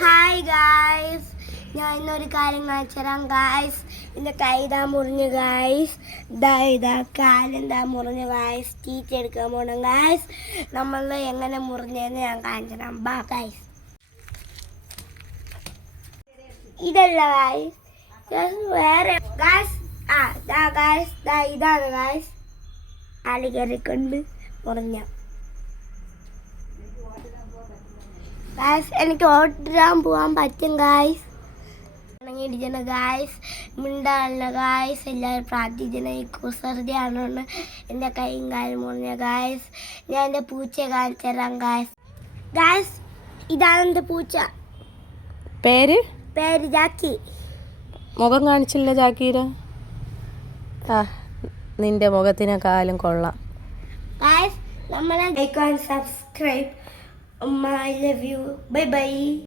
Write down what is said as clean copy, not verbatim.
Hi guys, ഞാൻ ഇന്നൊരു കാര്യം കാണിച്ചു തരാം ഗായ്സ്. എൻ്റെ കൈതാ മുറിഞ്ഞു ഗായ്സ്, ഇതാ കാലെന്താ മുറിഞ്ഞു ഗായ്സ്. ടീച്ച് എടുക്കാൻ പോകണം ഗായ്സ്. നമ്മൾ എങ്ങനെ മുറിഞ്ഞതെന്ന് ഞാൻ കാണിച്ചു തരാം. ബാ ഗായ്സ്, ഇതല്ല ഗായ്സ്, വേറെ ഗായ്സ്. ഗായ്സ് ഇതാണ് ഗായ്സ്, ആലി കയറിക്കൊണ്ട് മുറിഞ്ഞ ഗായ്സ്. എനിക്ക് ഓടാൻ പോകാൻ പറ്റും ഗായ്സ്. ഇണങ്ങിയിരിക്കുന്ന ഗായ്സ്, മിണ്ടാനുള്ള ഗായ്സ്. എല്ലാവരും പ്രാർത്ഥിക്കുന്ന ഈ കുസൃതിയാണെന്ന് എൻ്റെ കൈയും കാലും മുറിഞ്ഞ ഗായ്സ്. ഞാൻ എൻ്റെ പൂച്ചയെ കാണിച്ചു തരാം ഗായ്സ്. ഗായ്സ്, ഇതാണ് എൻ്റെ പൂച്ച. പേര് ജാക്കി. മുഖം കാണിച്ചില്ല ജാക്കീര. നിന്റെ മുഖത്തിനെക്കാളും കൊള്ളാം ഗായ്സ്. നമ്മളെ like and subscribe. I love you. Bye bye.